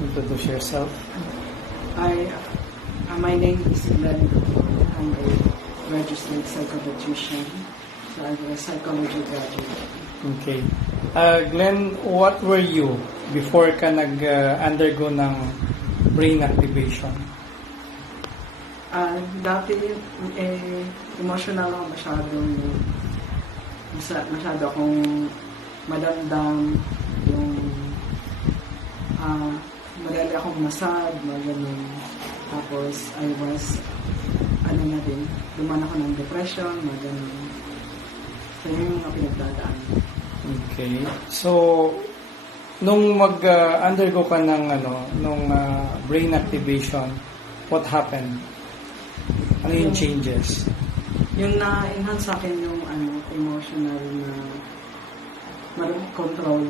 Introduce yourself. My name is Glenn. I'm a registered psychometrician. So I'm a psychology graduate. Okay. Glenn, what were you before ka nag-undergo ng brain activation? Dati, emotional ako masyado akong madamdam, yung madali akong masad, mga ganun. Tapos, duman ako ng depression, mga ganun. So, yun yung mga pinagdadaan. Okay. So, nung mag-undergo ka ng brain activation, what happened? Ano yung changes? Yung na-enhance sa akin yung emotional na control,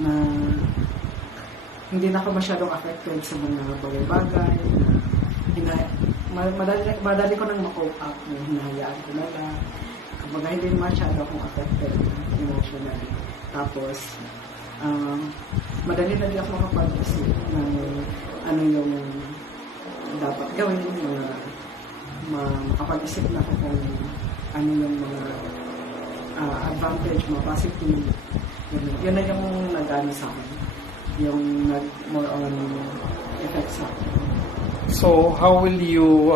na hindi na ako masyadong affected sa mga bagay-bagay, madali ko nang ma-cope up, hinahayaan ko na lang. Kapag hindi masyado akong affected emotionally. Tapos, madali na din ako makapag-isip ng ano yung dapat gawin, makapag-isip na ako kung ano yung mga advantage, mga positive. Yun na yung nag-ano sa akin. Yung more on effect sa akin. So, how will you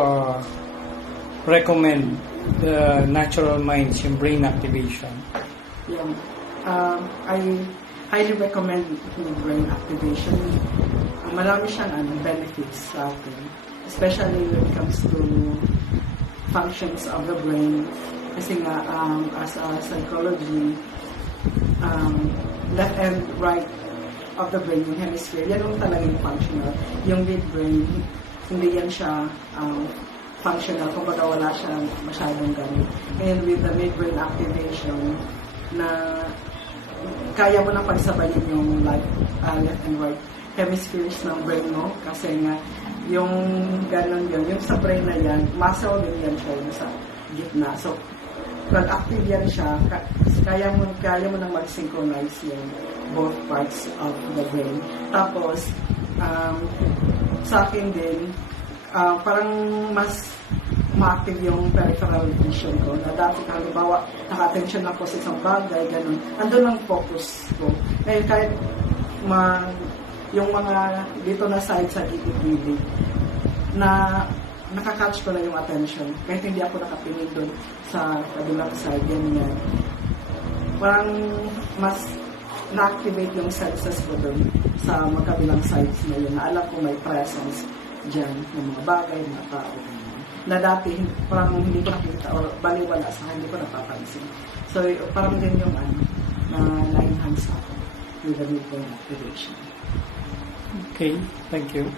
recommend the Natural Minds, yung brain activation? Yung, I highly recommend yung brain activation. Marami siyang benefits sa atin. Especially when it comes to functions of the brain. Kasi nga, as a psychology, left and right of the brain, yung hemisphere, yan yung talagang functional. Yung midbrain, hindi yan siya functional, kumbaga wala siya masyadong gamit. And with the midbrain activation, na kaya mo na pagsabayin yung left and right hemispheres ng brain mo, kasi nga, yung ganon yun, yung sa brain na yan, muscle din yan siya yung sa gitna. So, pag active yan siya, kaya mo nang mag-synchronize yung both parts of the brain. Tapos, sa akin din, parang mas ma-active yung peripheral vision ko. Na dati, halimbawa, naka-attention ako sa isang bagay, ganun. Andun ang focus ko. Ngayon, kahit yung mga dito na side sa gilid na nakakatch ko na yung attention. Kahit hindi ako nakatingin doon sa kabilang side, ganyan. Parang mas na-activate yung senses ko doon sa magkabilang sides na yun. Na alam ko may presence dyan ng mga bagay, mga tao. Na dati, parang hindi ko nakikita o baliwala sa hindi ko napapansin. So, parang din yung na-enhance ako with the new brain activation. Okay, thank you.